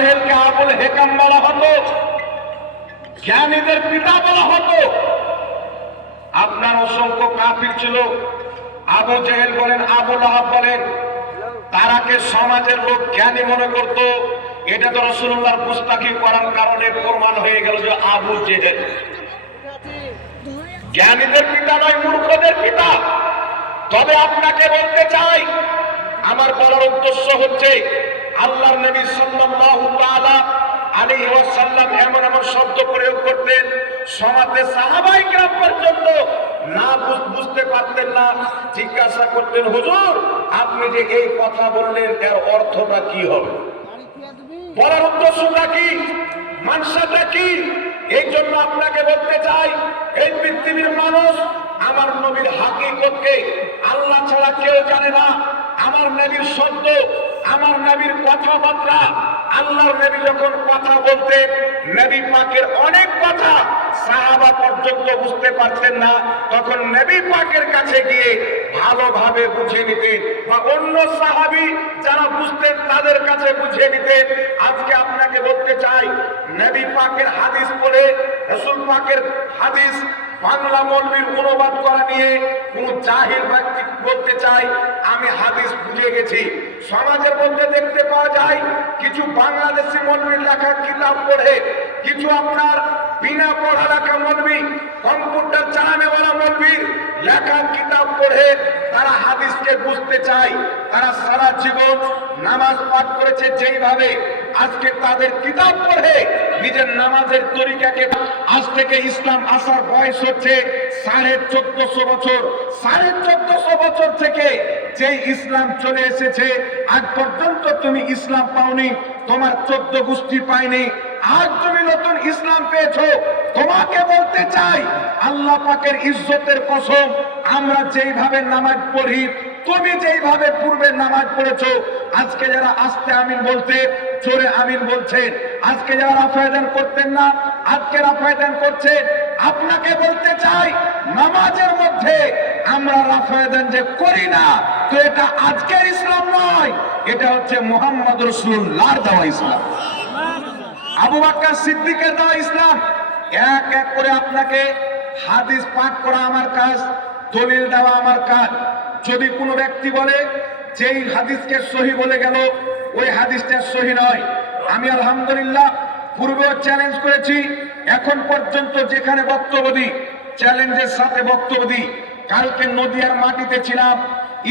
আবুল হেকাম বলা হতো, জ্ঞানীদের পিতা বলা হতো। আপনার অসংখ্য কাফির ছিল, আবু জেহেল বলেন, আবু লাহাব বলেন, তারাকে সমাজের লোক জ্ঞানী মনে করত। এটা তো রাসূলুল্লাহর গুস্তাখি করার কারণে প্রমাণ হয়ে গেল যে আবু জেহেল জ্ঞানীদের পিতা নয়, মূর্খদের পিতা। তবে আপনাকে বলতে চাই, আমার বলার উদ্দেশ্য হচ্ছে আল্লাহর নবী সাল্লাল্লাহু তাআলা আলাইহি ওয়াসাল্লাম এমন এমন শব্দ প্রয়োগ করতেন, সমাজে সাহাবায়ে কেরাম পর্যন্ত না বুঝতে পারতেন না। জিজ্ঞাসা করতেন, হুজুর আপনি যে এই কথা বললেন এর অর্থটা কি হবে, বলার উদ্দেশ্যটা কি, মানসাটা কি? এই জন্য আপনাকে বলতে চাই, এই পৃথিবীর মানুষ আমার নবীর হাকিকতকে আল্লাহ ছাড়া কেউ জানে না। আমার নবীর শব্দ, আমার নবীর কথাবার্তা, আল্লাহর নবী যখন কথা বলতেন, নবী পাকের অনেক কথা সাহাবা পর্যন্ত বুঝতে পারতেন না, তখন নবী পাকের কাছে গিয়ে ভালোভাবে বুঝে নিতেন, বা অন্য সাহাবী যারা বুঝতেন তাদের কাছে বুঝিয়ে নিতেন। আজকে আপনাকে বলতে চাই, নবী পাকের হাদিস বলে, রাসূল পাকের হাদিস বাংলা মৌলবীর অনুবাদ করা নিয়ে কোন জাহিল ব্যক্তি বলতে চাই আমি হাদিস বুঝে গেছি। সমাজের মধ্যে দেখতে পাওয়া যায় কিছু বাংলাদেশি মৌলবীর লেখা কিতাব পড়ে, কিছু আপনার বিনা পড়ালেখা মৌলবী, কম্পিউটার চালানেওয়ালা মৌলবীর লেখা কিতাব পড়ে তারা হাদিসকে বুঝতে চায়। তারা সারা জীবন নামাজ পাঠ করেছে যেইভাবে, আজকে তাদের কিতাব পড়ে নিজের নামাজের তরিকাকে, আজ থেকে ইসলাম আসার বয়স হচ্ছে 1450 বছর, 1450 বছর থেকে যে ইসলাম চলে এসেছে আজ পর্যন্ত তুমি ইসলাম পাওনি, তোমার 14 গোষ্ঠী পায়নি, আজ তুমি নতুন ইসলাম পেয়েছো। তোমাকে বলতে চাই, আল্লাহ পাকের ইজ্জতের কসম, আমরা যেইভাবে নামাজ পড়ি, তুমি যেইভাবে পূর্বে নামাজ পড়েছো, আজকে যারা আস্তে আমিন বলতে জোরে আমিন বলছেন, আজকে যারা রাফায়দান করতেন না আজকে রাফায়দান করছেন। আপনাকে বলতে চাই, নামাজের মধ্যে আমরা রাফায়দান যে করি না, তো এটা আজকের ইসলাম নয়, এটা হচ্ছে মুহাম্মদ রাসূলুল্লাহর দেওয়া ইসলাম, আবু বকর সিদ্দিকের দেওয়া ইসলাম। এক এক করে আপনাকে হাদিস পাঠ করা আমার কাজ, দলিল দেওয়া আমার কাজ। যদি কোনো ব্যক্তি বলে যেই হাদিসকে সহি বলে গেল ওই হাদিসটা সহি নয়, আমি আলহামদুলিল্লাহ পূর্বেও চ্যালেঞ্জ করেছি, এখন পর্যন্ত যেখানে বক্তব্য দিই চ্যালেঞ্জের সাথে বক্তব্য দিই। কালকে নদিয়ার মাটিতে ছিলাম,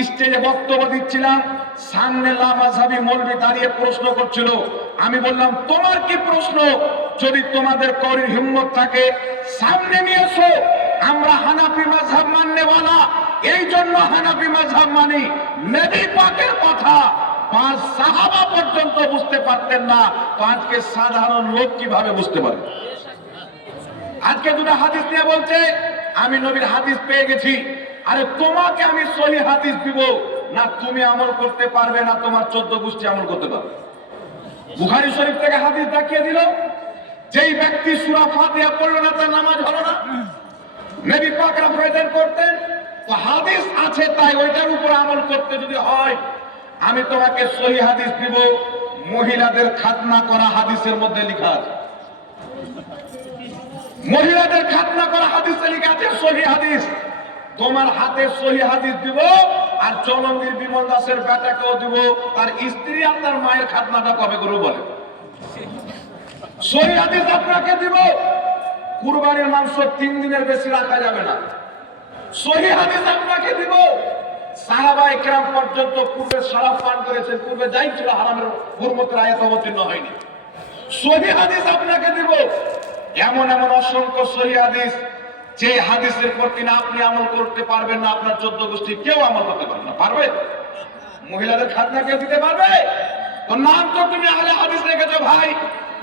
স্টেজে বক্তব্য দিচ্ছিলাম, সামনে লামাযহাবী মৌলবী দাঁড়িয়ে প্রশ্ন করছিল। আমি বললাম, তোমার কি প্রশ্ন? যদি তোমাদের কওরির হিম্মত থাকে সামনে নিয়ে এসো। আমরা হানাফি মাযহাব মাননেওয়ালা, এই জন্য হানাফি মাযহাব মানি। নবী পাকের কথা 5 সাহাবা পর্যন্ত বুঝতে পারতেন না, তো আজকে সাধারণ লোক কিভাবে বুঝতে পারে? আজকে দুটো হাদিস নিয়ে বলছে আমি নবীর হাদিস পেয়ে গেছি। আরে তোমাকে আমি সহি হাদিস দিব না, তুমি আমল করতে পারবে না, তোমার 14 গোষ্ঠী আমল করতে পারবে। বুখারী শরীফ থেকে হাদিস দেখিয়ে দিল, যেই ব্যক্তি সূরা ফাতিহা পড়লো না তার নামাজ হলো না। নবী পাক রাফায়দান করতেন, তো হাদিস আছে তাই ওইটার উপর আমল করতে যদি হয়, আমি তোমাকে সহি হাদিস দিব। মহিলাদের খাতনা করা হাদিসের মধ্যে লেখা আছে, মহিলাদের খাতনা করা হাদিসে লেখা আছে সহি হাদিস। তোমার হাতে সহি হাদিস দিব, আর চলঙ্গীর বিমল দাসের বেটাকেও দিব, তার স্ত্রী আর তার মায়ের খাতনাটা কবে করবো বলে। সহি হাদিস আপনাকে দিব, কুরবানির মাংস 3 দিনের বেশি রাখা যাবে না। সহি হাদিস আপনাকে দিব, সাহাবায়ে কেরাম পর্যন্ত পূর্বে শরাব পান করেছেন, পূর্বে যাই ছিল হারামের হুরমতের আয়াত অবতীর্ণ হয়নি। সহি হাদিস আপনাকে দিব, এমন এমন অসংখ্য সহি হাদিস, যে হাদিসের প্রতি না আপনি আমল করতে পারবেন না, আপনার 14 গোষ্ঠী কেউ আমল করতে পারবে না। পারবে? মহিলাদের খাতনা কেউ দিতে পারবে? তো নাম তো তুমি আহলে হাদিস রেখেছো ভাই,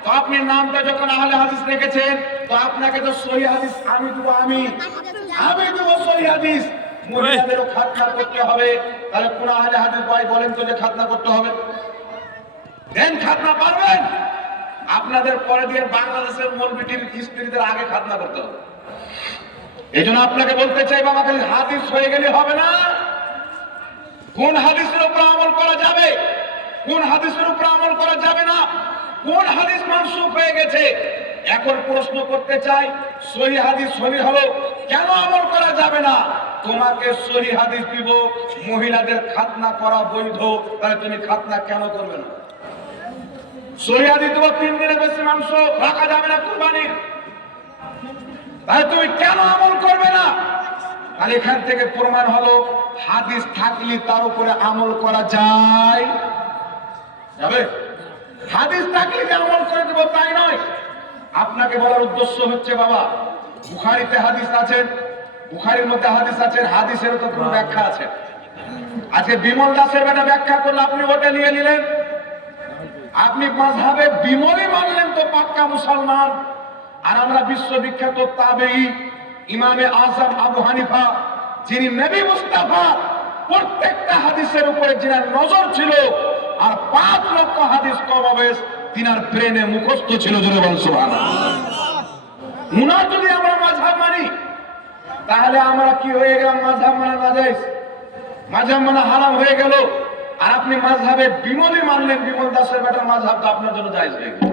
তো আপনি নামটা যখন আহলে হাদিস রেখেছেন, তো আপনাকে তো সহি হাদিস আমি দেব, আমি দেব সহি হাদিস। মহিলাদেরও খাতনা করতে হবে, তাহলে কোন আহলে হাদিস ভাই বলেন তো যে খাতনা করতে হবে? দেন খাতনা পারবেন? আপনাদের পরে দিয়ে বাংলাদেশের মৌলবীটির স্ত্রীদের আগে খাতনা করতে হবে। এই জন্য আপনাকে বলতে চাই, বাবা খালি হাদিস হয়ে গেলে হবে না। কোন হাদিসের উপর আমল করা যাবে, কোন হাদিসের উপর আমল করা যাবে না, কোন হাদিস মানসুখ হয়ে গেছে? এখন প্রশ্ন করতে চাই, সহি হাদিস সহি হলো, কেন আমল করা যাবে না? তোমাকে সহি হাদিস দিব মহিলাদের খাতনা করা বৈধ, তাহলে তুমি খাতনা কেন করবে না? সহি হাদিস দেব 3 দিনের বেশি মাংস রাখা যাবে না কুরবানির, তাহলে তুমি কেন আমল করবে না? তাহলে এখান থেকে প্রমাণ হলো হাদিস থাকলে তার উপরে আমল করা যায় যাবে। হাদিস থাকলে যে আমল করে দেবো তাই নয়। আপনাকে বলার উদ্দেশ্য হচ্ছে, বাবা বুখারীতে হাদিস আছে, বুখারীর মধ্যে হাদিস আছে, হাদিসের তো কোনো ব্যাখ্যা আছে। আজকে বিমল দাসের বেটা ব্যাখ্যা করলে আপনি ওটা নিয়ে নিলেন, আপনি মাযহাবে বিমলই মানলেন তো পাক্কা মুসলমান। আর আমরা বিশ্ববিখ্যাত তাবেঈ ইমামে আযম আবু হানিফা, যিনি নবী মুস্তাফা প্রত্যেকটা হাদিসের উপরে যিনার নজর ছিল, আর 5 লক্ষ হাদিস কমবেশ তিনার ব্রেনে মুখস্থ ছিল। জোরে বল সুবহানাল্লাহ। উনার যদি আমরা মাযহাব মানি, তাহলে আমরা কি হয়ে গেলাম? মাযহাব মানা নাজায়েজ, মাযহাব মানা হারাম হয়ে গেল। আর আপনি মাযহাবে বিমলই মানলেন, বিমল দাসের বেটার মাযহাব তো আপনার জন্য জায়েজ হয়ে গেল।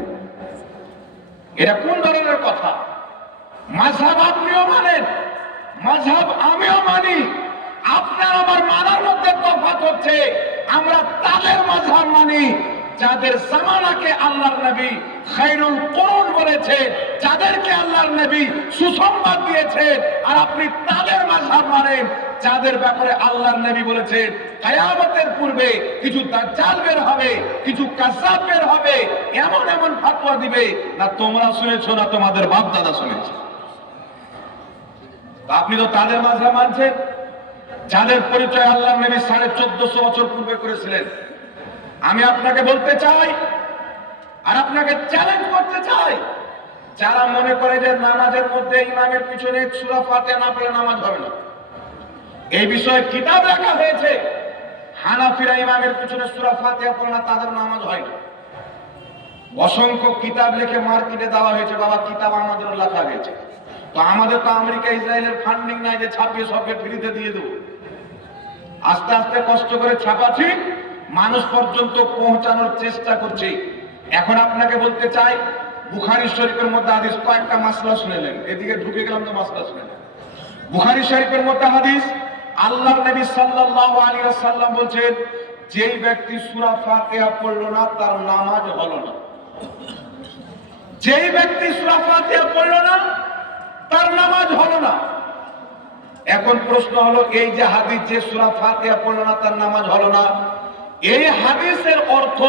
এটা কোন ধরনের কথা? মাযহাব আপনিও মানেন, মাযহাব আমিও মানি, আপনার আমার মানার মধ্যে তফাৎ হচ্ছে। আমরা তাদের মাযহাব মানি যাদের জামানাকে আল্লাহর নবী খায়রুল কুরুন বলেছে, যাদেরকে আল্লাহর নবী সুসংবাদ দিয়েছে। আর আপনি তাদের মাযহাব মানেন যাদের ব্যাপারে আল্লাহর নবী বলেছেন কিয়ামতের পূর্বে কিছু দাজ্জাল বের হবে, কিছু কাযযাব বের হবে, এমন এমন ফতোয়া দিবে, না তোমরা শুনেছো না তোমাদের বাপ দাদা শুনেছে। আপনি তো তাদের মাযহাব মানছেন যাদের পরিচয় আল্লাহর নবী 1450 বছর পূর্বে করেছিলেন। আমি আপনাকে বলতে চাই আর আপনাকে চ্যালেঞ্জ করতে চাই, যারা মনে করে যে নামাজের মধ্যে ইমামের পিছনে সূরা ফাতিহা না পড়লে নামাজ হবে না, এই বিষয়ে কিতাব লেখা হয়েছে। হানাফিরা ইমামের পিছনে সূরা ফাতিহা পড়ে না, তাদের নামাজ হয় না। অসংখ্য কিতাব লিখে মার্কেটে দেওয়া হয়েছে, বাবা কিতাব আমাদেরও লেখা হয়েছে। তো আমাদের তো আমেরিকা ইসরায়েলের ফান্ডিং নাই যে ছাপিয়ে সবকে ফ্রিতে দিয়ে দেবো। আস্তে আস্তে কষ্ট করে ছাপাচ্ছি, মানুষ পর্যন্ত পৌঁছানোর চেষ্টা করছি। এখন আপনাকে বলতে চাই, বুখারী শরীফের মধ্যে হাদিস, কয়েকটা মাসলা শুনেলেন, এদিকে ঢুকে গেলাম তো মাসলা শুনেলেন। বুখারী শরীফের মধ্যে হাদিস, আল্লাহর নবী সাল্লাল্লাহু আলাইহি ওয়াসাল্লাম বলেন, যেই ব্যক্তি সূরা ফাতিহা পড়ল না তার নামাজ হলো না। যেই ব্যক্তি সূরা ফাতিহা পড়ল না তার নামাজ হলো না। এখন প্রশ্ন হলো, এই যে হাদিস যে সূরা ফাতিহা পড়ল না তার নামাজ হলো না, এই হাদিসের অর্থ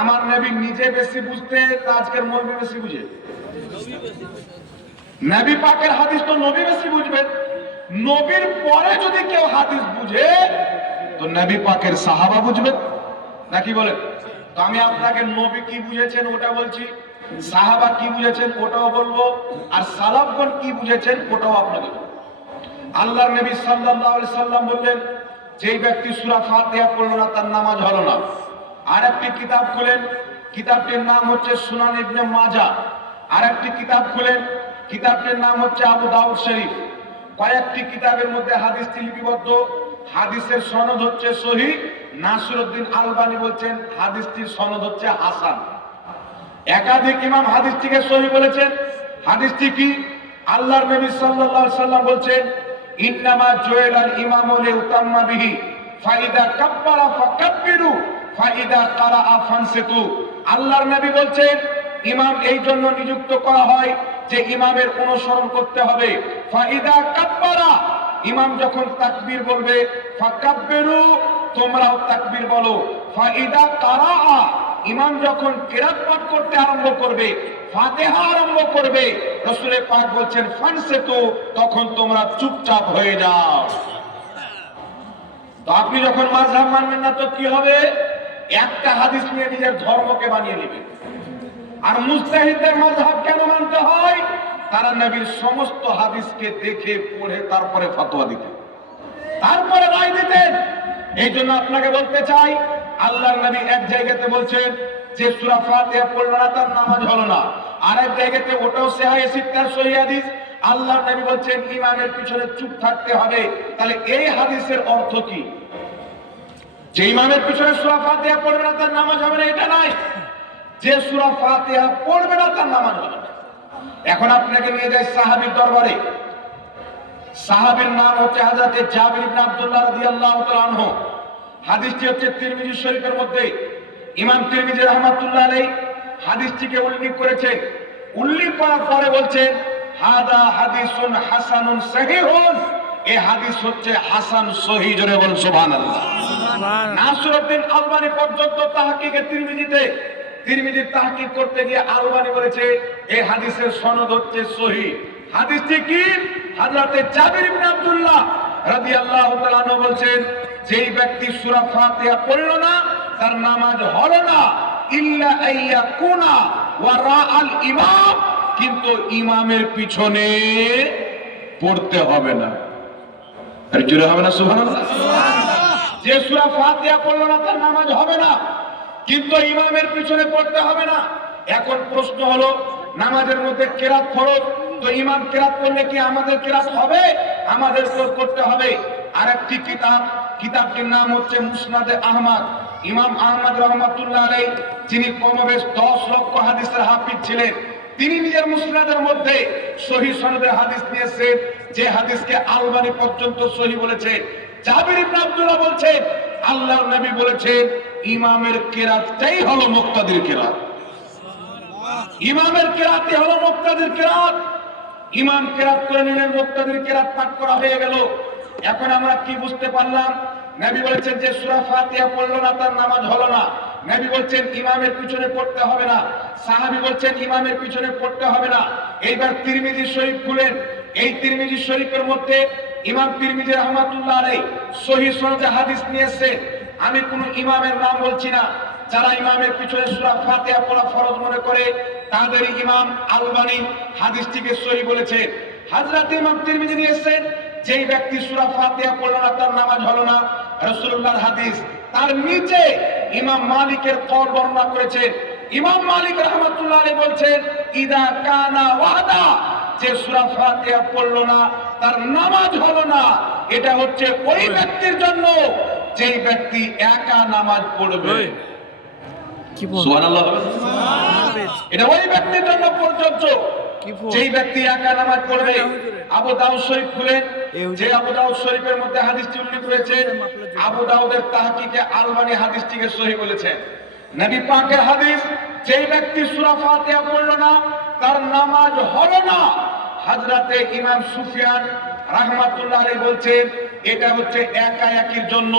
আমার নবী নিজে বেশি বুঝতে, আজকের মৌলবি বেশি বুঝে? নবী পাকের হাদিস তো নবী বেশি বুঝবেন। নবীর পরে যদি কেউ হাদিস বুঝে তো নবী পাকের সাহাবা বুঝবেন, নাকি বলেন? তো আমি আপনাকে নবী কি বুঝেছেন ওটা বলছি, সাহাবা কি বুঝেছেন ওটাও বলবো, আর সালাফগণ কি বুঝেছেন ওটাও আপনাকে বলবো। আল্লাহর নবী সাল্লাল্লাহু আলাইহি সাল্লাম বললেন, যেই ব্যক্তি সূরা ফাতিহা পড়ল না তার নামাজ হলো না। আর একটি কিতাব খুলেন, কিতাবটির নাম হচ্ছে সুনান ইবনে মাজাহ। আর একটি কিতাব খুলেন, কিতাবটির নাম হচ্ছে আবু দাউদ শরীফ। কয়েকটি কিতাবের মধ্যে হাদিসটি লিপিবদ্ধ, হাদিসের সনদ হচ্ছে সহিহ। নাসিরউদ্দিন আলবানী বলছেন হাদিসটির সনদ হচ্ছে হাসান। একাধিক ইমাম হাদিসটিকে সহিহ বলেছেন। হাদিসটি কি? আল্লাহর নবী সাল্লাল্লাহু আলাইহি সাল্লাম বলেন, ইন্নামা জুইলাল ইমামু লিউতাম্মা বিহি ফাইদা কাব্বারা ফাকাব্বিরু ফাইদা কারাআ ফানসিতু। আল্লাহর নবী বলেন, ইমাম এই জন্য নিযুক্ত করা হয় যে ইমামের অনুসরণ করতে হবে। ফাইদা কাব্বারা, ইমাম যখন তাকবীর বলবে, ফাকাব্বিরু, তোমরাও তাকবীর বলো। ফাইদা কারাআ, ইমাম যখন কিরাত পাঠ করতে আরম্ভ করবে, ফাতিহা আরম্ভ করবে, রাসূল পাক বলছেন ফানসিতু, তখন তোমরা চুপচাপ হয়ে যাও। তো আপনি যখন মাযহাব মানবেন না তো কি হবে? একটা হাদিস নিয়ে নিজের ধর্মকে বানিয়ে নেবেন। আর মুজতাহিদদের মাযহাব কেন মানতে হয়? তারা নবীর সমস্ত হাদিসকে দেখে পড়ে তারপরে ফতোয়া দিতেন, তারপরে রায় দিতেন। এই জন্য আপনাকে বলতে চাই, আল্লাহর নবী এক জায়গাতে বলছেন যে সূরা ফাতিহা পড়ল না তার নামাজ হলো না, আর এক জায়গাতে ওটাও সহিহ সিত্তার সহিহ হাদিস, আল্লাহর নবী বলছেন ইমামের পিছনে চুপ থাকতে হবে। তাহলে এই হাদিসের অর্থ কি? যে ইমামের পিছনে সূরা ফাতিহা পড়বে না তার নামাজ হবে না, এটা নয়। যে সূরা ফাতিহা পড়বে না তার নামাজ হবে না। এখন আপনাকে নিয়ে যায় সাহাবীর দরবারে। সাহাবীর নাম হচ্ছে হযরত জাবির ইবনে আব্দুল্লাহ রাদিয়াল্লাহু তাআলা আনহু। হাদিসটি হচ্ছে তিরমিজি শরীফের মধ্যে। ইমাম তিরমিজি রাহমাতুল্লাহ আলাইহি হাদিসটিকে উল্লেখ করেছে। উল্লেখ করার পরে বলছেন হাদা হাদিসুন হাসানুন সহিহুন, এই হাদিস হচ্ছে হাসান সহিহ। জোরে বলুন সুবহানাল্লাহ। নাসিরউদ্দিন আলবানী পর্যন্ত তাহকিকে তিরমিজির তাহকিক করতে গিয়ে আলবানী বলেছে এই হাদিসের সনদ হচ্ছে সহিহ। হাদিসটি কি? হযরত জাবির ইবনে আব্দুল্লাহ রাদিয়াল্লাহু তাআলা আনহু বলছেন যেই ব্যক্তি সূরা ফাতিহা পড়ল না তার নামাজ হলো না, ইল্লা আইয়াকুনা ওয়ারাআল ইমাম, কিন্তু ইমামের পিছনে পড়তে হবে না। আর জোরে হবে না সুবহানাল্লাহ। যে সূরা ফাতিহা পড়ল না তার নামাজ হবে না, কিন্তু ইমামের পিছনে পড়তে হবে না। এখন প্রশ্ন হলো নামাজের মধ্যে কেরাত ফরজ, তো ইমাম কেরাত করলে কি আমাদের কেরাত হবে? আমাদের করতে হবে। আরেকটি কিতাবটির নাম হচ্ছে মুসনাদে আহমদ। ইমাম আহমদ রাহমাতুল্লাহ আলাইহি যিনি কমবেশ 10 লক্ষ হাদিসের হাফিজ ছিলেন, তিনি নিজের মুসনাদের মধ্যে সহিহ সনদের হাদিস নিয়েছেন, যে হাদিসকে আলবানী পর্যন্ত সহিহ বলেছে। জাবির ইবনে আব্দুল্লাহ বলছেন আল্লাহর নবী বলেছেন ইমামের কেরাতটাই হলো মুক্তাদির কেরাত। ইমামের কেরাতই হলো মুক্তাদির কেরাত। ইমাম কেরাত করে নিলেন, মুক্তাদির কেরাত পাঠ করা হয়ে গেল। এখন আমরা কি বুঝতে পারলাম? নবী বলেছেন যে সূরা ফাতিহা পড়লো না তার নামাজ হলো না। নবী বলছেন ইমামের পিছনে পড়তে হবে না। সাহাবী বলছেন ইমামের পিছনে পড়তে হবে না। এইবার তিরমিজি শরীফ খুলেন। এই তিরমিজি শরীফের মধ্যে ইমাম তিরমিজি রাহমাতুল্লাহ আলাইহি সহিহ সনদে হাদিস নিয়েছে। আমি কোন ইমামের নাম বলছি না। যারা ইমামের পিছনে সূরা ফাতিহা পড়া ফরজ মনে করে তাদের ইমাম আলবানী হাদিসটিকে সহিহ বলেছে। হযরত ইমাম তিরমিজি নিয়েছেন যেই ব্যক্তি সূরা ফাতিহা পড়ল না তার নামাজ হলো না, রাসূলুল্লাহর হাদিস। তার নিচে ইমাম মালিকের কওল বর্ণনা করেছেন। ইমাম মালিক রাহমাতুল্লাহ আলাইহি বলছেন ইদা কানা ওয়াদা, যে সূরা ফাতিহা পড়ল না তার নামাজ হলো না, এটা হচ্ছে ওই ব্যক্তির জন্য যেই ব্যক্তি একা নামাজ পড়বে। সুবহানাল্লাহ। এটা ওই ব্যক্তির জন্য প্রযোজ্য যেই ব্যক্তি একা নামাজ পড়বে। আবু দাউদ শরীফ খুলেন। যে আবু দাউদ শরীফের মধ্যে হাদিসটি উল্লেখ করেছে, আবু দাউদের তাহকিকে আলবানী হাদিসটিকে সহিহ বলেছেন। নবী পাকের হাদিস, যেই ব্যক্তি সূরা ফাতিহা পড়ল না তার নামাজ হবে না। হযরতে ইমাম সুফিয়ান রাহমাতুল্লাহ আলাইহি বলছেন এটা হচ্ছে একাকির জন্য,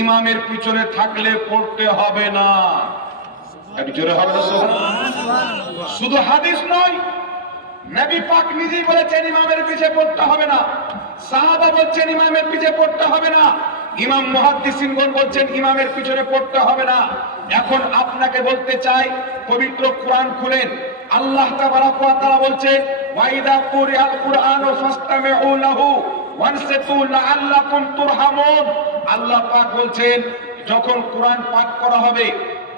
ইমামের পিছনে থাকলে পড়তে হবে না। একটু জোরে হবে না সুবহানাল্লাহ। শুধু হাদিস নয়, নবী পাক নিজেই বলেছেন ইমামের পিছে পড়তে হবে না। সাহাবা বলছেন ইমামের পিছে পড়তে হবে না। ইমাম মুহাদ্দিসিনগণ বলছেন ইমামের পিছনে পড়তে হবে না। এখন আপনাকে বলতে চাই, পবিত্র কোরআন খুলেন। আল্লাহ তাবারাক ওয়া তাআলা বলছেন ওয়াইদা কুরিআল কুরআনু ফাসতামিউ লাহু ওয়ানসিতু লাআল্লাকুম তুরহামুন। আল্লাহ পাক বলছেন যখন কোরআন পাঠ করা হবে,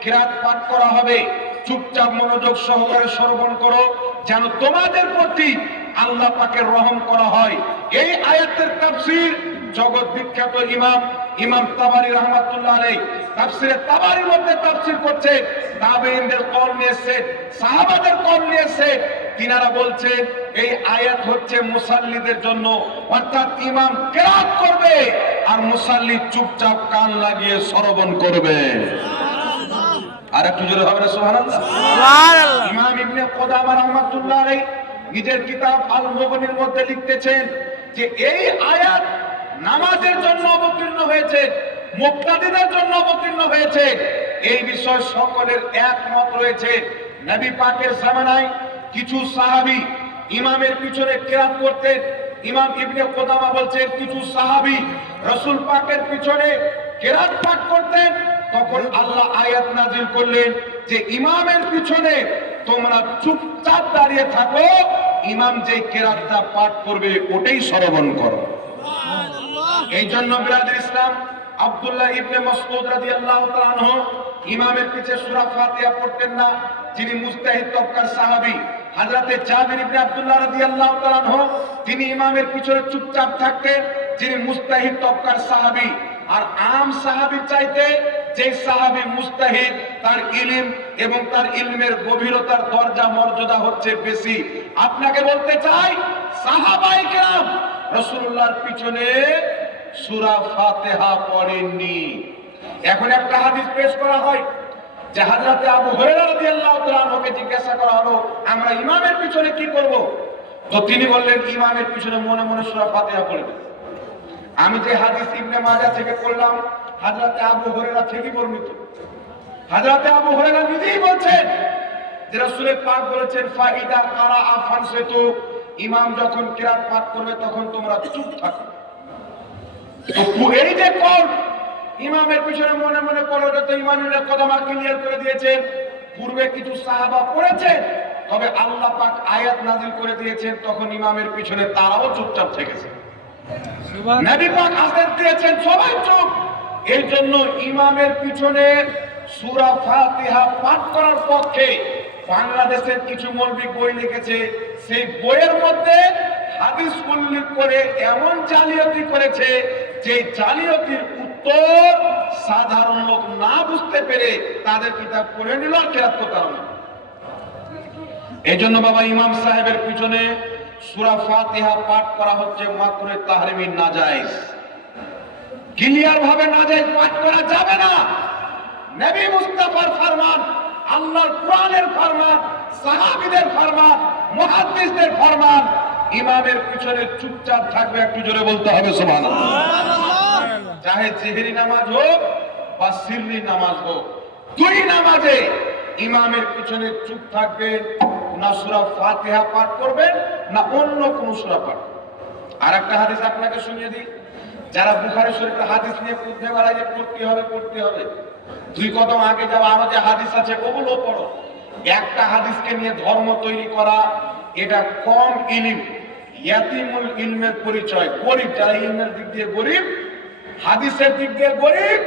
কিরাত পাঠ করা হবে, চুপচাপ মনোযোগ সহকারে শ্রবণ করো, যেন তোমাদের প্রতি আল্লাহ পাকের রহম করা হয়। এই আয়াতের তাফসীর জগৎ বিখ্যাত ইমাম তাবারী রাহমাতুল্লাহ আলাইহি তাফসীরে তাবারীর মধ্যে তাফসীর করছে। তাবেঈনদের কওল নিয়েছে, সাহাবাদের কওল নিয়েছে। তিনারা বলছেন এই আয়াত হচ্ছে মুসাল্লিদের জন্য, অর্থাৎ ইমাম কিরাত করবে আর মুসাল্লি চুপচাপ কান লাগিয়ে শ্রবণ করবে। আর একটু জোরে হবে না সুবহানাল্লাহ। সুবহানাল্লাহ। ইমাম ইবনে কুদামা রাহমাতুল্লাহ আলাইহি নিজের কিতাব আল মুগনির মধ্যে লিখতেছেন যে এই আয়াত নামাজের জন্য অবতীর্ণ হয়েছে, মুক্তাদিদের জন্য অবতীর্ণ হয়েছে। এই বিষয় সকলের একমত রয়েছে। নবী পাকের জামানায় কিছু সাহাবী ইমামের পিছনে কিরাত করতেন। ইমাম ইবনে কুদামা বলছেন কিছু সাহাবী রাসূল পাকের পিছনে কিরাত পাঠ করতেন। তখন আল্লাহ আয়াত নাযিল করলেন যে ইমামের পিছনে তোমরা চুপচাপ দাঁড়িয়ে থাকো, ইমাম যে কিরাতটা পাঠ করবে ওটাই শ্রবণ করো। এই জন্য বিরাদর ইসলাম আব্দুল্লাহ ইবনে মাসউদ রাদিয়াল্লাহু তাআলা আনহু ইমামের পিছে সূরা ফাতিহা পড়তেন না। যিনি মুজতাহিদ তবকার সাহাবী হযরতে জাবির ইবনে আব্দুল্লাহ রাদিয়াল্লাহু তাআলা আনহু, তিনি ইমামের পিছনে চুপচাপ থাকতেন, যিনি মুজতাহিদ তবকার সাহাবী। আর আম সাহাবীর চাইতে যে সাহাবী মুজতাহিদ, তার ইলম এবং তার ইলমের গভীরতার দরজা মর্যাদা হচ্ছে বেশি। আপনাকে বলতে চাই, সাহাবায়ে কেরাম রাসূলুল্লাহর পিছনে সূরা ফাতিহা পড়েননি। এখন একটা হাদিস পেশ করা হয় যে হযরত আবু হুরায়রা রাদিয়াল্লাহু তাআলা আনহুকে জিজ্ঞাসা করা হলো, আমরা ইমামের পিছনে কি করব? তো তিনি বললেন, ইমামের পিছনে মনে মনে সূরা ফাতিহা পড়ে দেন। আমি যে হাদিস ইবনে মাজাহ থেকে পড়লাম, হযরত আবু হুরায়রা থেকে বর্ণিত। হযরত আবু হুরায়রা নিজেই বলছেন যে রাসূল পাক বলেছেন, ফাইদা কারাআ ফানসিতু, ইমাম যখন কিরাত পাঠ করবে তখন তোমরা চুপ থাকো। তো এই যে কোন ইমামের পিছনে মনে মনে পড়ো, তো ইমামের কদমা ক্লিয়ার করে দিয়েছেন। পূর্বে কিছু সাহাবা পড়েছেন, তবে আল্লাহ পাক আয়াত নাযিল করে দিয়েছেন, তখন ইমামের পিছনে তারাও চুপচাপ থেকেছে। নবী পাক আদেশ দিয়েছেন সবাই চুপ। এই জন্য ইমামের পিছনে সূরা ফাতিহা পাঠ করার পক্ষে বাংলাদেশের কিছু মৌলবি বই লিখেছে, সেই বইয়ের মধ্যে হাদিস উল্লেখ করে এমন জালিয়াতি করেছে যে জালিয়াতির উত্তর সাধারণ লোক না বুঝতে পেরে তাদের কিতাব পড়ে নিল আর কেরাত করতে হবে। এই জন্য বাবা, ইমাম সাহেবের পিছনে সূরা ফাতিহা পাঠ করা হচ্ছে মাকরুহে তাহরিমিন নাজায়েজ। ক্লিয়ার ভাবে নাজায়েজ পাঠ করা যাবে না। নবী মুস্তাফার ফরমান, আল্লাহর কোরআনের ফরমান, সাহাবীদের ফরমান, মুহাদ্দিসদের ফরমান, ইমামের পিছনে চুপচাপ থাকবে। একটু জোরে বলতে হবে সুবহানাল্লাহ। চাহে জিহরি নামাজ হোক বা সিররি নামাজ হোক, দুই নামাজে ইমামের পিছনে চুপ থাকবে, না সূরা ফাতিহা পাঠ করবেন না অন্য কোন সূরা পাঠ। আর একটা হাদিস আপনাকে শুনিয়ে দিই, যারা বুখারী শরীফের হাদিস নিয়ে পড়তে পারে যে পড়তে হবে, দুই কদম আগে যাওয়া, আরো যে হাদিস আছে ওগুলো পড়ো। একটা হাদিসকে নিয়ে ধর্ম তৈরি করা, এটা কম ইলম, ইয়াতিমুল ইলমের পরিচয়। গরিব, যারা ইলমের দিক দিয়ে গরিব, হাদিসের দিক দিয়ে গরিব,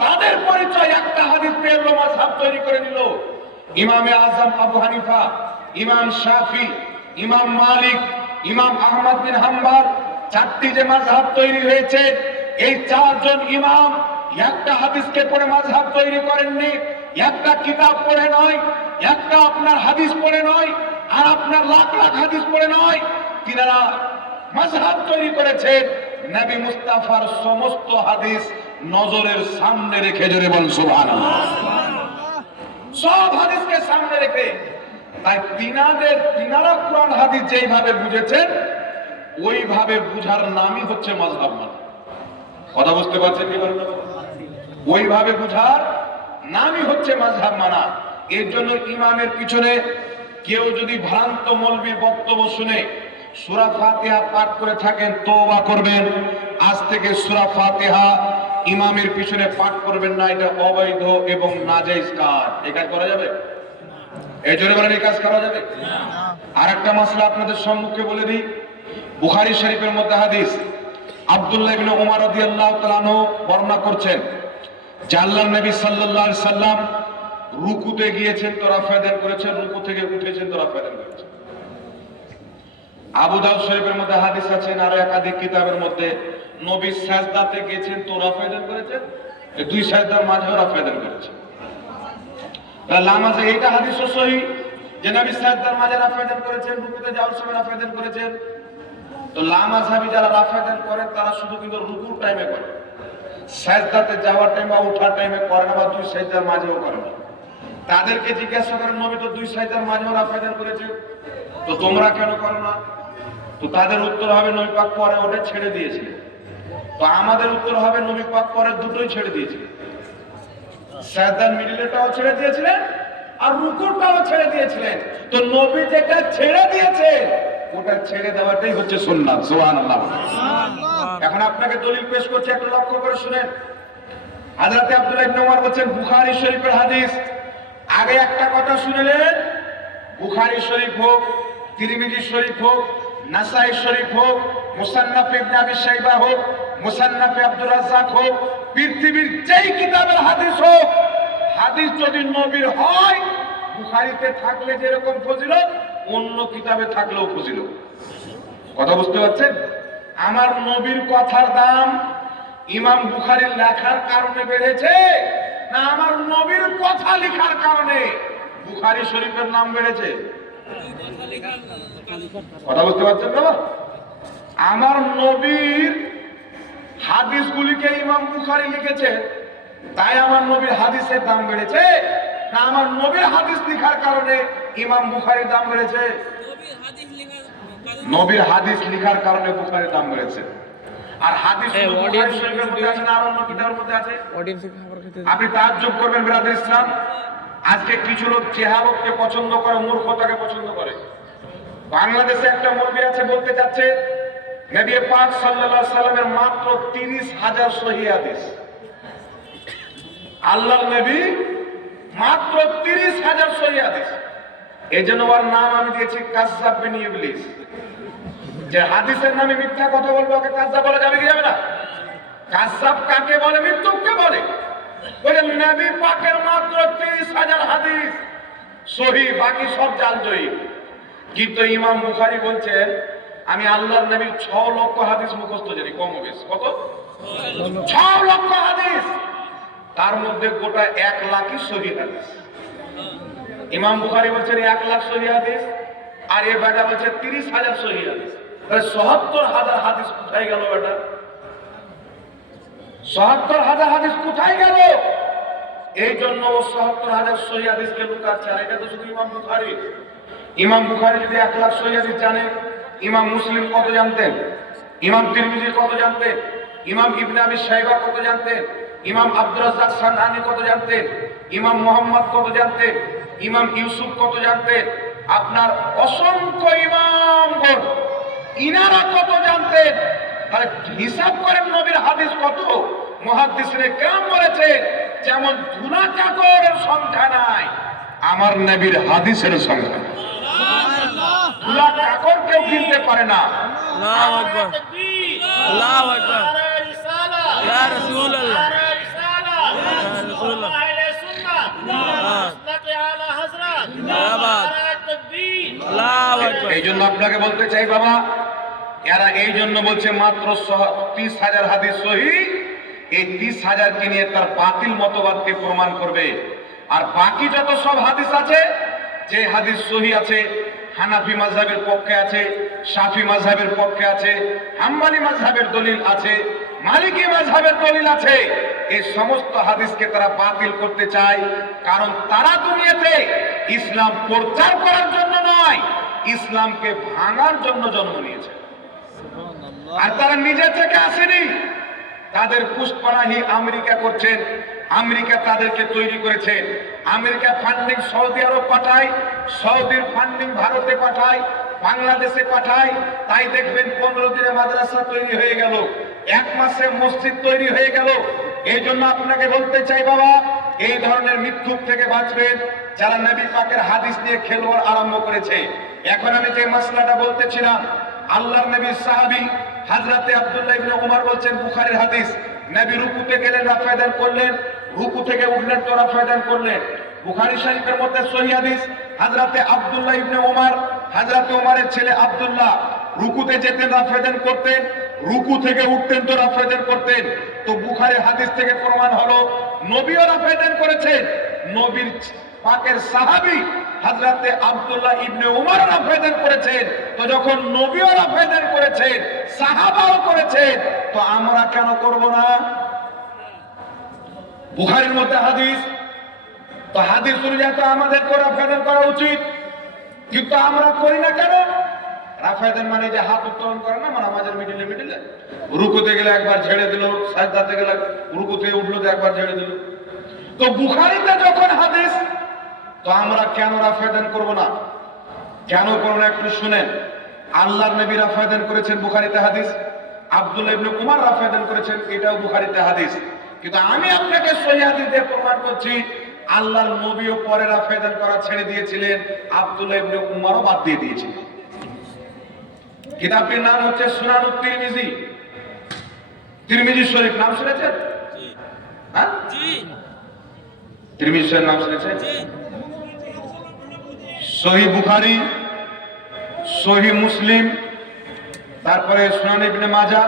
তাদের পরিচয়। একটা হাদিস পেয়ে মাযহাব তৈরি করে নিল। ইমামে আযম আবু হানিফা, ইমাম শাফি, ইমাম মালিক, ইমাম আহমদ বিন হাম্বল, চারটি যে মাযহাব তৈরি হয়েছে, এই চারজন ইমাম একটা হাদিসকে পড়ে মাযহাব তৈরি করেননি। একটা কিতাব পড়ে নয়, একটা আপনার হাদিস পড়ে নয়, আর আপনার লাখ লাখ হাদিস পড়ে নয়, তিনারা মাযহাব তৈরি করেছেন নবী মুস্তাফার সমস্ত হাদিস নজরের সামনে রেখে। জোরে বল সুবহানাল্লাহ। সব হাদিসকে সামনে রেখে। তাই তিনারা কোরআন হাদিস যেইভাবে বুঝেছেন, ওইভাবে বুঝার নামই হচ্ছে মাযহাব মানা। কথা বুঝতে পারছেন কি বলেন? ওইভাবে বুঝার নামই হচ্ছে মাযহাব মানা। এর জন্য ইমামের পিছনে কেউ যদি ভ্রান্ত মৌলবীর বক্তব্য শুনে সূরা ফাতিহা পাঠ করে থাকেন, তওবা করবেন। আজ থেকে সূরা ফাতিহা ইমামের পিছনে পাঠ করবেন না, এটা অবৈধ এবং নাজায়েজ কাজ। এই কাজ করা যাবে? এই জন্য বলেন, এই কাজ করা যাবে না। আর একটা মাসলা আপনাদের সম্মুখে বলে দিই, বুখারী শরীফের মধ্যে হাদিস, আব্দুল্লাহ ইবনে উমর রাদিয়াল্লাহু তাআলা আনহু বর্ণনা করছেন যে আল্লাহর নবী সাল্লাল্লাহু আলাইহি সাল্লাম রুকুতে গিয়েছেন তো রাফা দান করেছেন, রুকু থেকে উঠেছেন তো রাফা দান করেছেন। আবু দাউদ শরীফের মধ্যে হাদিস আছে, আর একাধিক কিতাবের মধ্যে নবী সাজদাতে গিয়েছেন তো রাফা দান করেছেন, এই দুই সাজদার মাঝেও রাফা দান করেছেন। তাহলে নামাজে এটা হাদিসও সহিহ যে নবী সাজদার মাঝে রাফা দান করেছেন, রুকুতে যাওয়ার সময় রাফা দান করেছেন। তো লামাযহাবী যারা রাফা দান করেন তারা শুধু কিন্তু রুকুর টাইমে করে, সাজদাতে যাওয়ার টাইম বা ওঠার টাইমে করে না, বা দুই সাজদার মাঝেও করে না। তাদেরকে জিজ্ঞাসা করেন, নবী তো দুই সাজদার মাঝেও রাফা দান করেছে, তো তোমরা কেন করো না? তো তাদের উত্তর হবে, নবী পাক পরে ওটা ছেড়ে দিয়েছে। তো আমাদের উত্তর হবে, নবী পাক পরে দুটোই ছেড়ে দিয়েছে, সাজদার মিডলেটাও ছেড়ে দিয়েছিলেন আর রুকুটাও ছেড়ে দিয়েছিলেন। তো নবী যেটা ছেড়ে দিয়েছে ওটা ছেড়ে দেওয়াটাই হচ্ছে সুন্নাত। সুবহানাল্লাহ। এখন আপনাকে দলিল পেশ করছে, একটু লক্ষ্য করে শুনেন। হযরত আব্দুল্লাহ ইবনে উমর বলেন, বুখারী শরীফের হাদিস। আগে একটা কথা শুনলেন, বুখারী শরীফ হোক, তিরমিজি শরীফ হোক, নাসাই শরীফ হোক, মুসান্নাফ ইবনে আবি শাইবা হোক, মুসান্নাফ আব্দুর রাজ্জাক হোক, পৃথিবীর যেই কিতাবের হাদিস হোক, হাদিস যদি নবীর হয়, বুখারীতে থাকলে যেরকম ফজিলত, অন্য কিতাবে থাকলেও ফজিলত। কথা বুঝতে পারছেন? আমার নবীর কথার দাম ইমাম বুখারীর লেখার কারণে বেড়েছে, না আমার নবীর কথা লেখার কারণে বুখারী শরীফের নাম বেড়েছে? কথা বুঝতে পারছেন বাবা? আমার নবীর হাদিসগুলিকে ইমাম বুখারী লিখেছে, তাই আমার নবীর হাদিসের দাম বেড়েছে? না আমার নবীর হাদিস লেখার কারণে ইমাম বুখারীর দাম বেড়েছে? নবীর হাদিস লেখার কারণে বুখারীর দাম বেড়েছে। আর হাদিস বুখারী শরীফের মধ্যে আছে না আর অন্য কিতাবের মধ্যে আছে? আপনি তাজ্জুব করবেন বিরাদর ইসলাম, আজকে কিছু লোক চেহারতকে পছন্দ করে, মূর্খতাকে পছন্দ করে। বাংলাদেশে একটা মৌলবি আছে বলতে চাচ্ছে নবী পাক সাল্লাল্লাহু আলাইহি সাল্লামের মাত্র 30,000 সহিহ হাদিস। আল্লাহর নবী মাত্র 30,000 সহিহ হাদিস। এজন্য ওর নাম আমি দিয়েছি কাজ্জাব বিন ইবলিস। যে হাদিসের নামে মিথ্যা কথা বলবে ওকে কাজ্জাব বলা যাবে কি যাবে না? কাজ্জাব কাকে বলে? মিথ্যুককে বলে। বলে নবী পাকের মাত্র 30,000 হাদিস সহিহ, বাকি সব জালজয়ী। কিন্তু ইমাম বুখারী বলছেন আমি আল্লাহর নবীর 6 লক্ষ হাদিস মুখস্থ জানি, কম বেশ। কত? 6 লক্ষ হাদিস, তার মধ্যে গোটা 1 লাখই সহিহ হাদিস। ইমাম বুখারী বলছেন 1 লাখ সহিহ হাদিস, আর এই বেটা বলছে 30,000 সহিহ হাদিস। তাহলে ৭০,০০০ হাদিস কোথায় গেল বেটা? ৭০,০০০ হাদিস কোথায় গেল? এই জন্য ও ৭০,০০০ সহিহ হাদিসকে লুকাচ্ছে। আর এটা তো শুধু ইমাম বুখারী। ইমাম বুখারী যদি 1 লাখ সহিহ হাদিস জানে, ইমাম মুসলিম কত জানতেন? ইমাম তিরমিজি কত জানতেন? ইমাম ইবনে আবি শাইবা কত জানতেন? ইমাম আব্দুর রাজ্জাক সানআনী কত জানতেন? ইমাম মুহাম্মদ কত জানতেন? ইমাম ইউসুফ কত জানতেন? আপনার অসংখ্য ইমামগণ ইনারা কত জানতেন? তাহলে হিসাব করেন নবীর হাদিস কত? মুহাদ্দিসিনে কেরাম বলেছে যেমন ধুলা চাদরের সংখ্যা নাই, আমার নবীর হাদিসের সংখ্যা। ধুলা কাকর কেউ কিনতে পারে না। আল্লাহু আকবার, আল্লাহু আকবার, ইয়া রাসূলুল্লাহ, ইয়া রাসূলুল্লাহ, এই জন্য আপনাকে বলতে চাই বাবা, এরা এই জন্য বলছে মাত্র 30,000 হাদিস সহিহ। এই 30,000 কে নিয়ে তার বাতিল মতবাদকে প্রমাণ করবে। আর বাকি যত সব হাদিস আছে, যে হাদিস সহিহ আছে, হানাফি মাযহাবের পক্ষে আছে, শাফি মাযহাবের পক্ষে আছে, হাম্বলি মাযহাবের দলিল আছে, মালিকি মাযহাবের দলিল আছে, এই সমস্ত হাদিসকে তারা বাতিল করতে চায়। কারণ তারা দুনিয়াতে ইসলাম প্রচার করার জন্য নয়, ইসলামকে ভাঙার জন্য জন্ম নিয়েছে। আর তারা নিজে থেকে আসেনি, তাদের পুষ্পনাহি আমেরিকা করছেন। আমেরিকা তাদেরকে তৈরি করেছে। আমেরিকা ফান্ডিং সৌদি আরব পাঠায়, সৌদির ফান্ডিং ভারতে পাঠায়, বাংলাদেশে পাঠায়। তাই দেখবেন 15 দিনে মাদ্রাসা তৈরি হয়ে গেল, 1 মাসে মসজিদ তৈরি হয়ে গেল। এই জন্য আপনাকে বলতে চাই বাবা, এই ধরনের মৃত্যু থেকে বাঁচবেন যারা নবী পাকের হাদিস নিয়ে খেলওয়াড় আরম্ভ করেছে। এখন আমি যে মাসলাটা বলতেছিলাম, আল্লাহর নবীর সাহাবী হযরতে আব্দুল্লাহ ইবনে উমর বলছেন, বুখারীর হাদিস, নবী রুকুতে গেলেন রাফা দান করলেন, রুকু থেকে উঠলেন তো রাফা দান করলেন। বুখারী শরীফের মধ্যে সহিহ হাদিস, হযরতে আব্দুল্লাহ ইবনে উমর, হযরতে উমরের ছেলে আব্দুল্লাহ রুকুতে যেতেন রাফা দান করতেন, রুকু থেকে উঠতেন তো রাফা দান করতেন। তো বুখারীর হাদিস থেকে প্রমাণ হলো নবীও রাফা দান করেছেন। নবীর পাকের সাহাবী হযরতে আব্দুল্লাহ ইবনে উমর রাফা দান করেছেন। তো যখন নবীও রাফা দান করেছেন, সাহাবাও করেছেন, তো আমরা কেন করব না? বুখারীর মধ্যে হাদিস, তো হাদিস অনুযায়ী তো আমাদের রাফা দান করা উচিত, কিন্তু আমরা করি না কেন? রাফা দান মানে যে হাত উত্তোলন করে না, মানে নামাজের মিডিলে মিডিলে রুকুতে গেলে একবার ঝেড়ে দিল, সাজদাতে গেলে রুকু থেকে উঠলো তো একবার ঝেড়ে দিল। তো বুখারীতে যখন হাদিস, তো আমরা কেন রাফা দান করব না? কেন করব না একটু শুনেন। আল্লাহর নবী রাফা দান করেছেন, বুখারীতে হাদিস। আব্দুল্লাহ ইবনে উমর রাফা দান করেছেন, এটাও বুখারীতে হাদিস। কিন্তু আমি আপনাকে সহিহ হাদিস দিয়ে প্রমাণ করছি, আল্লাহর নবীও পরে রাফা দান করা ছেড়ে দিয়েছিলেন, আব্দুল্লাহ ইবনে উমরও বাদ দিয়ে দিয়েছিলেন। কিতাবটির নাম হচ্ছে সুনানুত তিরমিজি, তিরমিজি শরীফ। নাম শুনেছেন? হ্যাঁ জি, তিরমিজি শরীফ নাম শুনেছেন? জি। সহিহ বুখারী, সহিহ মুসলিম, তারপরে সুনান ইবনে মাজাহ,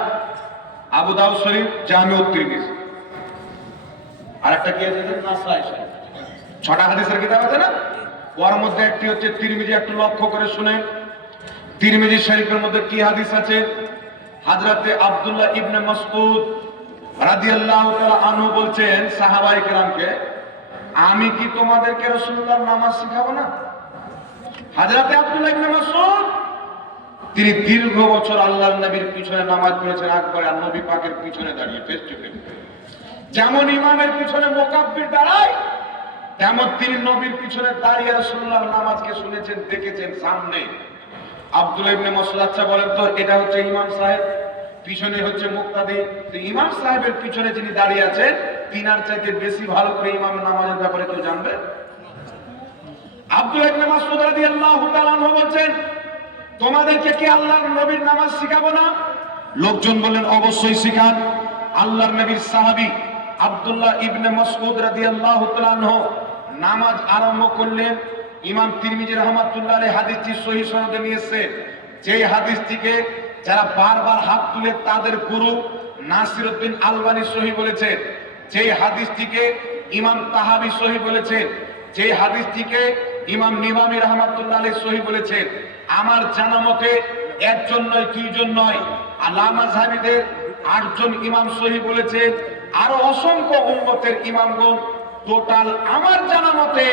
আবু দাউদ শরীফ, জামিউত তিরমিজি। আর একটা কি আছে নাসাই শরীফ। 6টা হাদিসের কিতাব আছে না? ওর মধ্যে একটি হচ্ছে তিরমিজি। একটু লক্ষ্য করে শুনে, তিরমিজি শরীফের মধ্যে কি হাদিস আছে? হযরতে আব্দুল্লাহ ইবনে মাসউদ রাদিয়াল্লাহু তাআলা আনহু বলছেন সাহাবায়ে কেরামকে, আমি কি তোমাদেরকে রাসূলুল্লাহর নামাজ শিখাবো না? হযরতে আব্দুল্লাহ ইবনে মাসউদ তিনি দীর্ঘ বছর আল্লাহর নবীর পিছনে নামাজ পড়েছেন, আকবর আর নবী পাকের পিছনে দাঁড়িয়ে ফেস টু ফেস। যেমন ইমামের পিছনে মুকাব্বির দাঁড়ায়, তেমন তিনি নবীর পিছনে দাঁড়িয়ে রাসূলুল্লাহর নামাজকে শুনেছেন, দেখেছেন সামনে। আব্দুল্লাহ ইবনে মাসউদ, আচ্ছা বলেন তো, এটা হচ্ছে ইমাম সাহেব, পিছনে হচ্ছে মুক্তাদি, তো ইমাম সাহেবের পিছনে যিনি দাঁড়িয়ে আছেন তিনার চাইতে বেশি ভালো করে ইমামের নামাজের ব্যাপারে কেউ জানবে? আব্দুল্লাহ ইবনে মাসউদ রাদিয়াল্লাহু তাআলা আনহু বলেন, তোমাদেরকে কি আল্লাহর নবীর নামাজ শিখাবো না? লোকজন বললেন, অবশ্যই শিখান। আল্লাহর নবীর সাহাবী আব্দুল্লাহ ইবনে মাসউদ রাদিয়াল্লাহু তাআলা আনহু নামাজ আরম্ভ করলেন। ইমাম তিরমিজি রাহমাতুল্লাহ আলাইহি হাদিসটি সহিহ সনদে নিয়েছে, যে হাদিসটিকে যারা বারবার হাত তুলে তাদের গুরু নাসিরউদ্দিন আলবানী সহিহ বলেছেন, যে হাদিসটিকে ইমাম তাহাবী সহিহ বলেছেন, যে হাদিসটিকে ইমাম নিবামী রাহমাতুল্লাহ আলাইহি সহিহ বলেছেন। আমার জানা মতে একজন নয়, দুইজন নয়, আল্লামা সাহাবীদের 8 জন ইমাম সহিহ বলেছেন, আরো অসংখ্য উম্মতের ইমামগণ, টোটাল আমার জানা মতে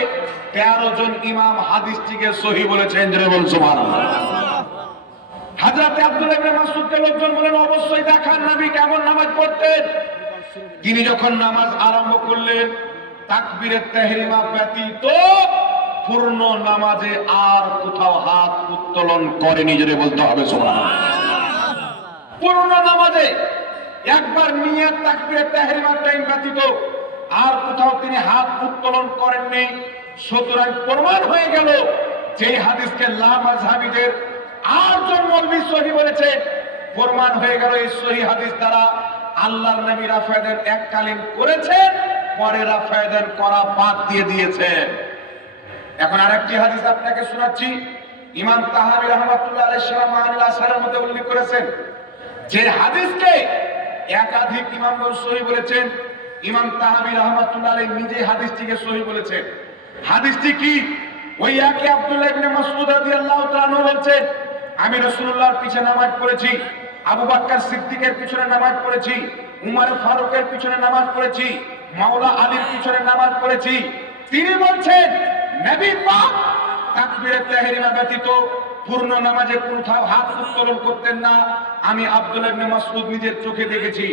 13 জন ইমাম হাদিসটিকে সহিহ বলেছেন। জোরে বলুন সুবহানাল্লাহ। হযরতে আব্দুল্লাহ ইবনে মাসউদকে লোকজন বলেন, অবশ্যই দেখান নবী কেমন নামাজ পড়তেন। তিনি যখন নামাজ আরম্ভ করলেন, তাকবীরে তাহরিমা ব্যতীত পূর্ণ নামাজে আর কোথাও হাত উত্তোলন করেনি। জোরে বলতে হবে সুবহানাল্লাহ। পূর্ণ নামাজে একবার নিয়ত তাকবীরে তাহরিমার টাইম ব্যতীত আর কোথাও তিনি হাত উত্তোলন করেননি। সুতরাং প্রমাণ হয়ে গেল, যে হাদিসকে লামাযহাবীদের 8 জন মৌলভী সহিহ বলেছে, প্রমাণ হয়ে গেল এই সহিহ হাদিস দ্বারা আল্লাহর নবী রাফায়েদান এককালীন করেছেন, পরে রাফায়েদান করা বাদ দিয়ে দিয়েছেন। এখন আরেকটি হাদিস আপনাকে শোনাচ্ছি। ইমাম তাহাবী রাহমাতুল্লাহ আলাইহি মাআনিল আসারের মধ্যে উল্লেখ করেছেন, যে হাদিসকে একাধিক ইমামগণ সহিহ বলেছেন। ইমাম তাহাবী রাহমাতুল্লাহ আলাইহি নিজে হাদিসটিকে সহিহ বলেছেন। হাদিসটি কি? ওই একই আব্দুল্লাহ ইবনে মাসউদ রাদিয়াল্লাহু তাআলা আনহু বলছেন, আমি রাসূলুল্লাহর পিছনে নামাজ পড়েছি, আবু বকর সিদ্দিকের পিছনে নামাজ পড়েছি, উমর ফারুকের পিছনে নামাজ পড়েছি, মাওলা আলীর পিছনে নামাজ পড়েছি। তিনি বলছেন, নবী পাক তাকবীরে তাহরিমা ব্যতীত পূর্ণ নামাজে কোথাও হাত উত্তোলন করতেন না। আমি আব্দুল্লাহ ইবনে মাসউদ নিজের চোখে দেখেছি।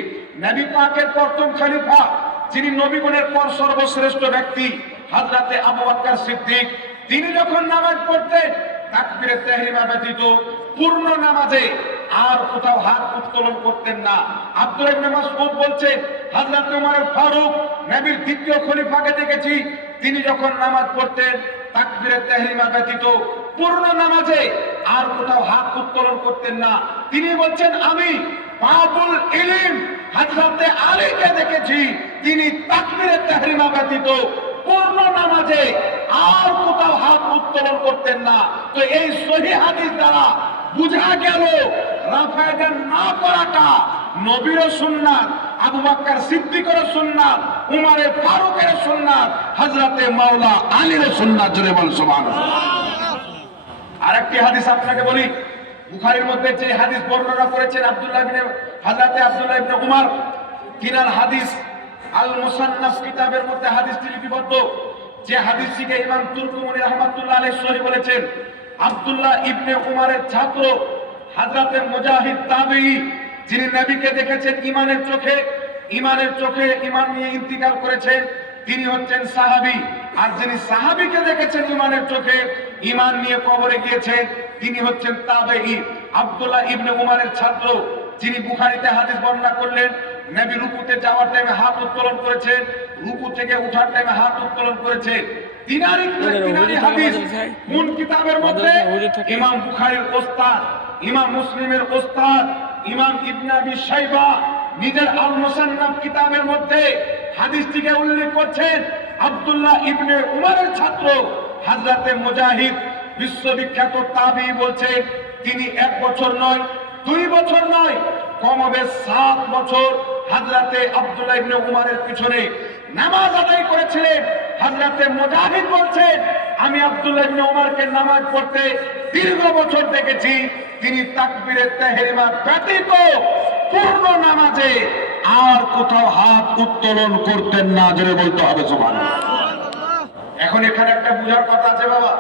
নবী পাকের প্রথম খলিফা, যিনি নবীগণের পর সর্বশ্রেষ্ঠ ব্যক্তি, হযরতে আবু বকর সিদ্দিক, তিনি যখন নামাজ পড়তেন তাকবীরে তাহরিমা ব্যতীত পূর্ণ নামাজে আর কোথাও হাত উত্তোলন করতেন না। আব্দুল্লাহ ইবনে মাসউদ বলছেন, হযরত উমর ফারুক নবীর দ্বিতীয় খলিফাকে দেখেছি, তিনি যখন নামাজ পড়তেন তাকবীরে তাহরিমা ব্যতীত পূর্ণ নামাজে আর কোথাও হাত উত্তোলন করতেন না। তিনি বলছেন, আমি বাবুল ইলম হযরতে আলীকে দেখেছি, তিনি তাকবীরে তাহরিমা ব্যতীত পূর্ণ নামাজে আর কোথাও হাত উত্তোলন করতেন না। তো এই সহিহ হাদিস দ্বারা বুঝা গেল রাফায়েদান না করাটা নবীর সুন্নাত, আবু বকর সিদ্দিকের সুন্নাত, উমর ফারুকের সুন্নাত, হযরতে মাওলা আলীর সুন্নাত। জোরে বল সুবহানাল্লাহ। আরেকটি হাদিস আপনাকে বলি, বুখারীর মধ্যে যে হাদিস বর্ণনা করেছেন হযরতে আব্দুল্লাহ ইবনে উমর, তিনার হাদিস আল মুসান্নাফ কিতাবের মধ্যে হাদিসটি লিপিবদ্ধ, যে হাদিসটিকে ইমাম তুরকুমনি রাহমাতুল্লাহ আলাইহি সহিহ বলেছেন। আব্দুল্লাহ ইবনে উমরের ছাত্র হযরতে মুজাহিদ তাবেঈ, যিনি নবীকে দেখেছেন ঈমানের চোখে ঈমান নিয়ে ইন্তিকাল করেছেন, তিনি হচ্ছেন সাহাবী। আর যিনি সাহাবীকে দেখেছেন ঈমানের চোখে, ঈমান নিয়ে কবরে গিয়েছেন, তিনি হচ্ছেন তাবেঈ। আব্দুল্লাহ ইবনে উমরের ছাত্র, যিনি বুখারীতে হাদিস বর্ণনা করলেন, নবী রুকুতে যাওয়ার টাইমে হাত উত্তোলন করেছেন, রুকু থেকে ওঠার টাইমে হাত উত্তোলন করেছেন। তিনারই হাদিস কোন কিতাবের মধ্যে? ইমাম বুখারীর ওস্তাদ, ইমাম মুসলিমের ওস্তাদ, ইমাম ইবনে আবি শাইবা নিজের আল মুসান্নাফ কিতাবের মধ্যে হাদিসটিকে উল্লেখ করছেন। আব্দুল্লাহ ইবনে উমরের ছাত্র হযরতে মুজাহিদ, বিশ্ববিখ্যাত তাবেঈ, বলছেন তিনি 1 বছর নয়, 2 বছর নয়, কমবে 7 বছর হযরতে আব্দুল্লাহ ইবনে উমরের পিছনে নামাজ আদায় করেছিলেন। হযরতে মুজাহিদ বলছেন, আমি আব্দুল্লাহ ইবনে ওমরকে নামাজ পড়তে দীর্ঘ বছর দেখেছি, তিনি তাকবীরে তাহরিমা ব্যতীত পূর্ণ নামাজে আর কোথাও হাত উত্তোলন করতেন না। জোরে বলতে হবে সুবহানাল্লাহ। এখন এখানে একটা বুঝার কথা আছে বাবা,